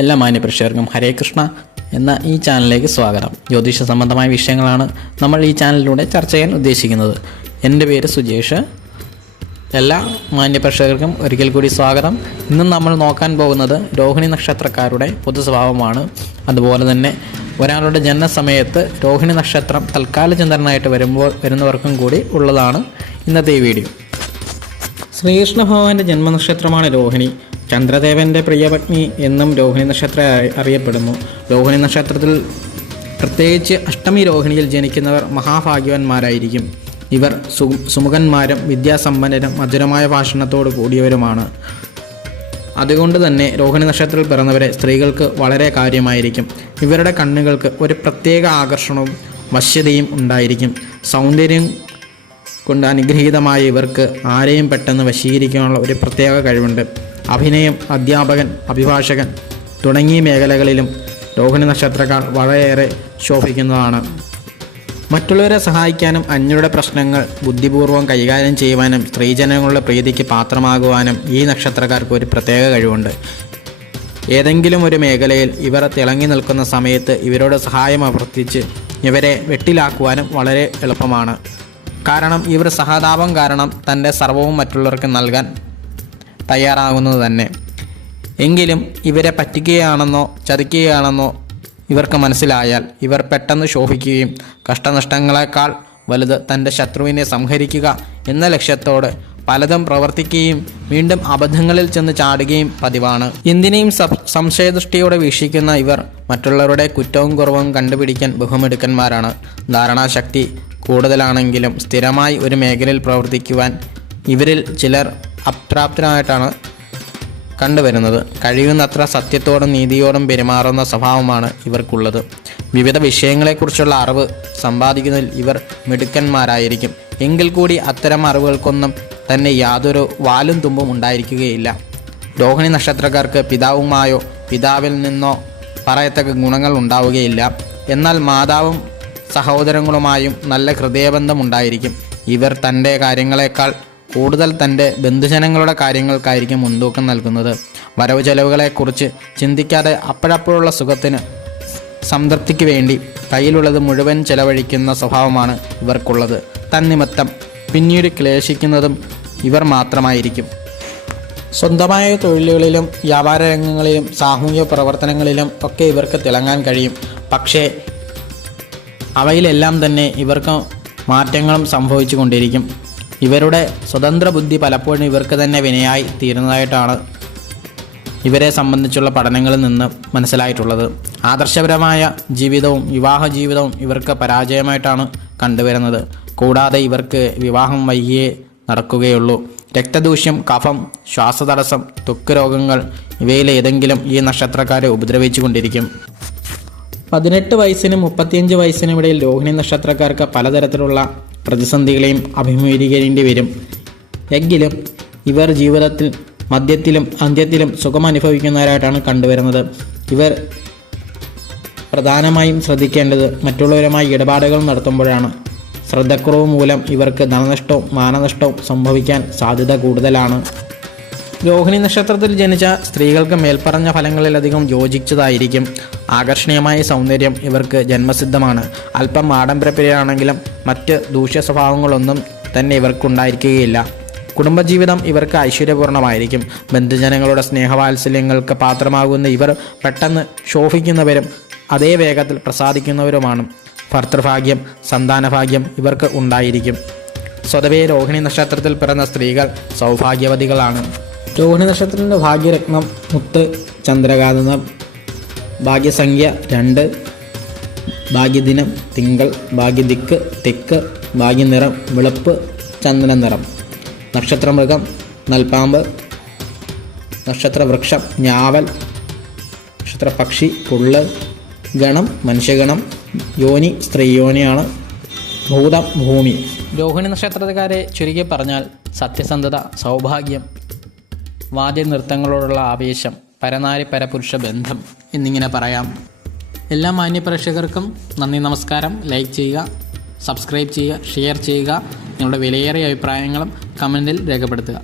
എല്ലാ മാന്യപ്രേക്ഷകർക്കും ഹരേ കൃഷ്ണ എന്ന ഈ ചാനലിലേക്ക് സ്വാഗതം. ജ്യോതിഷ സംബന്ധമായ വിഷയങ്ങളാണ് നമ്മൾ ഈ ചാനലിലൂടെ ചർച്ച ചെയ്യാൻ ഉദ്ദേശിക്കുന്നത്. എൻ്റെ പേര് സുജേഷ്. എല്ലാ മാന്യപ്രേക്ഷകർക്കും ഒരിക്കൽ കൂടി സ്വാഗതം. ഇന്നും നമ്മൾ നോക്കാൻ പോകുന്നത് രോഹിണി നക്ഷത്രക്കാരുടെ പൊതു സ്വഭാവമാണ്. അതുപോലെ തന്നെ ഒരാളുടെ ജനനസമയത്ത് രോഹിണി നക്ഷത്രം തൽക്കാല ചന്ദ്രനായിട്ട് വരുന്നവർക്കും കൂടി ഉള്ളതാണ് ഇന്നത്തെ ഈ വീഡിയോ. ശ്രീകൃഷ്ണ ഭഗവാന്റെ ജന്മനക്ഷത്രമാണ് രോഹിണി. ചന്ദ്രദേവൻ്റെ പ്രിയപത്നി എന്നും രോഹിണി നക്ഷത്രം അറിയപ്പെടുന്നു. രോഹിണി നക്ഷത്രത്തിൽ പ്രത്യേകിച്ച് അഷ്ടമി രോഹിണിയിൽ ജനിക്കുന്നവർ മഹാഭാഗ്യവാന്മാരായിരിക്കും. ഇവർ സുമുഖന്മാരും വിദ്യാസമ്പന്നരും മധുരമായ ഭാഷണത്തോട് കൂടിയവരുമാണ്. അതുകൊണ്ട് തന്നെ രോഹിണി നക്ഷത്രത്തിൽ പിറന്നവരെ സ്ത്രീകൾക്ക് വളരെ കാര്യമായിരിക്കും. ഇവരുടെ കണ്ണുകൾക്ക് ഒരു പ്രത്യേക ആകർഷണവും വശ്യതയും ഉണ്ടായിരിക്കും. സൗന്ദര്യം കൊണ്ട് അനുഗ്രഹീതമായ ഇവർക്ക് ആരെയും പെട്ടെന്ന് വശീകരിക്കാനുള്ള ഒരു പ്രത്യേക കഴിവുണ്ട്. അഭിനയം, അധ്യാപകൻ, അഭിഭാഷകൻ തുടങ്ങിയ മേഖലകളിലും രോഹിണി നക്ഷത്രക്കാർ വളരെയേറെ ശോഭിക്കുന്നതാണ്. മറ്റുള്ളവരെ സഹായിക്കാനും അന്യരുടെ പ്രശ്നങ്ങൾ ബുദ്ധിപൂർവ്വം കൈകാര്യം ചെയ്യുവാനും സ്ത്രീജനങ്ങളുടെ പ്രീതിക്ക് പാത്രമാകുവാനും ഈ നക്ഷത്രക്കാർക്ക് ഒരു പ്രത്യേക കഴിവുണ്ട്. ഏതെങ്കിലും ഒരു മേഖലയിൽ ഇവർ തിളങ്ങി നിൽക്കുന്ന സമയത്ത് ഇവരോട് സഹായം അഭ്യർത്ഥിച്ച് ഇവരെ വെട്ടിലാക്കുവാനും വളരെ എളുപ്പമാണ്. കാരണം ഇവർ സഹതാപം കാരണം തൻ്റെ സർവ്വവും മറ്റുള്ളവർക്ക് നൽകാൻ തയ്യാറാകുന്നത് തന്നെ. എങ്കിലും ഇവരെ പറ്റിക്കുകയാണെന്നോ ചതിക്കുകയാണെന്നോ ഇവർക്ക് മനസ്സിലായാൽ ഇവർ പെട്ടെന്ന് ശോഭിക്കുകയും കഷ്ടനഷ്ടങ്ങളെക്കാൾ വലുത് തൻ്റെ ശത്രുവിനെ സംഹരിക്കുക എന്ന ലക്ഷ്യത്തോടെ പലതും പ്രവർത്തിക്കുകയും വീണ്ടും അബദ്ധങ്ങളിൽ ചെന്ന് ചാടുകയും പതിവാണ്. എന്തിനേയും സംശയദൃഷ്ടിയോടെ വീക്ഷിക്കുന്ന ഇവർ മറ്റുള്ളവരുടെ കുറ്റവും കുറവും കണ്ടുപിടിക്കാൻ ബഹുമിടുക്കന്മാരാണ്. ധാരണാശക്തി കൂടുതലാണെങ്കിലും സ്ഥിരമായി ഒരു മേഖലയിൽ പ്രവർത്തിക്കുവാൻ ഇവരിൽ ചിലർ അപ്രാപ്തരായിട്ടാണ് കണ്ടുവരുന്നത്. കഴിയുന്നത്ര സത്യത്തോടും നീതിയോടും പെരുമാറുന്ന സ്വഭാവമാണ് ഇവർക്കുള്ളത്. വിവിധ വിഷയങ്ങളെക്കുറിച്ചുള്ള അറിവ് സമ്പാദിക്കുന്നതിൽ ഇവർ മിടുക്കന്മാരായിരിക്കും. എങ്കിൽ കൂടി അത്തരം അറിവുകൾക്കൊന്നും തന്നെ യാതൊരു വാലും തുമ്പും ഉണ്ടായിരിക്കുകയില്ല. രോഹിണി നക്ഷത്രക്കാർക്ക് പിതാവുമായോ പിതാവിൽ നിന്നോ പറയത്തക്ക ഗുണങ്ങൾ ഉണ്ടാവുകയില്ല. എന്നാൽ മാതാവും സഹോദരങ്ങളുമായും നല്ല ഹൃദയബന്ധം ഉണ്ടായിരിക്കും. ഇവർ തൻ്റെ കാര്യങ്ങളെക്കാൾ കൂടുതൽ തൻ്റെ ബന്ധുജനങ്ങളുടെ കാര്യങ്ങൾക്കായിരിക്കും മുൻതൂക്കം നൽകുന്നത്. വരവ് ചെലവുകളെക്കുറിച്ച് ചിന്തിക്കാതെ അപ്പോഴപ്പോഴുള്ള സുഖത്തിന് സംതൃപ്തിക്ക് വേണ്ടി കയ്യിലുള്ളത് മുഴുവൻ ചെലവഴിക്കുന്ന സ്വഭാവമാണ് ഇവർക്കുള്ളത്. തന്നിമിത്തം പിന്നീട് ക്ലേശിക്കുന്നതും ഇവർ മാത്രമായിരിക്കും. സ്വന്തമായ തൊഴിലുകളിലും വ്യാപാര രംഗങ്ങളിലും സാമൂഹിക പ്രവർത്തനങ്ങളിലും ഒക്കെ ഇവർക്ക് തിളങ്ങാൻ കഴിയും. പക്ഷേ അവയിലെല്ലാം തന്നെ ഇവർക്ക് മാറ്റങ്ങളും സംഭവിച്ചു കൊണ്ടിരിക്കും. ഇവരുടെ സ്വതന്ത്ര ബുദ്ധി പലപ്പോഴും ഇവർക്ക് തന്നെ വിനയായി തീരുന്നതായിട്ടാണ് ഇവരെ സംബന്ധിച്ചുള്ള പഠനങ്ങളിൽ നിന്ന് മനസ്സിലായിട്ടുള്ളത്. ആദർശപരമായ ജീവിതവും വിവാഹ ജീവിതവും ഇവർക്ക് പരാജയമായിട്ടാണ് കണ്ടുവരുന്നത്. കൂടാതെ ഇവർക്ക് വിവാഹം വൈകിയേ നടക്കുകയുള്ളൂ. രക്തദൂഷ്യം, കഫം, ശ്വാസതടസ്സം, ത്വക്ക് രോഗങ്ങൾ ഇവയിലേതെങ്കിലും ഈ നക്ഷത്രക്കാരെ ഉപദ്രവിച്ചു കൊണ്ടിരിക്കും. 18 വയസ്സിനും 35 വയസ്സിനും ഇടയിൽ രോഹിണി നക്ഷത്രക്കാർക്ക് പലതരത്തിലുള്ള പ്രതിസന്ധികളെയും അഭിമുഖീകരിക്കേണ്ടി വരും. എങ്കിലും ഇവർ ജീവിതത്തിൽ മധ്യത്തിലും അന്ത്യത്തിലും സുഖമനുഭവിക്കുന്നവരായിട്ടാണ് കണ്ടുവരുന്നത്. ഇവർ പ്രധാനമായും ശ്രദ്ധിക്കേണ്ടത് മറ്റുള്ളവരുമായി ഇടപാടുകൾ നടത്തുമ്പോഴാണ്. ശ്രദ്ധക്കുറവ് മൂലം ഇവർക്ക് ധനനഷ്ടവും മാനനഷ്ടവും സംഭവിക്കാൻ സാധ്യത കൂടുതലാണ്. രോഹിണി നക്ഷത്രത്തിൽ ജനിച്ച സ്ത്രീകൾക്ക് മേൽപ്പറഞ്ഞ ഫലങ്ങളിലധികം യോജിച്ചതായിരിക്കും. ആകർഷണീയമായ സൗന്ദര്യം ഇവർക്ക് ജന്മസിദ്ധമാണ്. അല്പം ആഡംബരപ്രിയരാണെങ്കിലും മറ്റ് ദൂഷ്യ സ്വഭാവങ്ങളൊന്നും തന്നെ ഇവർക്കുണ്ടായിരിക്കുകയില്ല. കുടുംബജീവിതം ഇവർക്ക് ഐശ്വര്യപൂർണ്ണമായിരിക്കും. ബന്ധുജനങ്ങളുടെ സ്നേഹവാത്സല്യങ്ങൾക്ക് പാത്രമാകുന്ന ഇവർ പെട്ടെന്ന് ശോഭിക്കുന്നവരും അതേ വേഗത്തിൽ പ്രസാദിക്കുന്നവരുമാണ്. ഭർത്തൃഭാഗ്യം, സന്താനഭാഗ്യം ഇവർക്ക് ഉണ്ടായിരിക്കും. സ്വതവേ രോഹിണി നക്ഷത്രത്തിൽ പിറന്ന സ്ത്രീകൾ സൗഭാഗ്യവതികളാണ്. രോഹിണി നക്ഷത്രത്തിൻ്റെ ഭാഗ്യരത്നം മുത്ത്, ചന്ദ്രകാന്തം. ഭാഗ്യസംഖ്യ 2. ഭാഗ്യദിനം തിങ്കൾ. ഭാഗ്യദിക്ക് തെക്ക്. ഭാഗ്യനിറം വെളുപ്പ്, ചന്ദനനിറം. നക്ഷത്രമൃഗം നൽപ്പാമ്പ്. നക്ഷത്രവൃക്ഷം ഞാവൽ. നക്ഷത്രപക്ഷി പുള്ള്. ഗണം മനുഷ്യഗണം. യോനി സ്ത്രീയോനിയാണ്. ഭൂതം ഭൂമി. രോഹിണി നക്ഷത്രക്കാരെ ചുരുക്കി പറഞ്ഞാൽ സത്യസന്ധത, സൗഭാഗ്യം, വാദ്യനൃത്തങ്ങളോടുള്ള ആവേശം, പരനാരി പരപുരുഷ ബന്ധം എന്നിങ്ങനെ പറയാം. എല്ലാ മാന്യപ്രേക്ഷകർക്കും നന്ദി, നമസ്കാരം. ലൈക്ക് ചെയ്യുക, സബ്സ്ക്രൈബ് ചെയ്യുക, ഷെയർ ചെയ്യുക. നിങ്ങളുടെ വിലയേറിയ അഭിപ്രായങ്ങളും കമൻറ്റിൽ രേഖപ്പെടുത്തുക.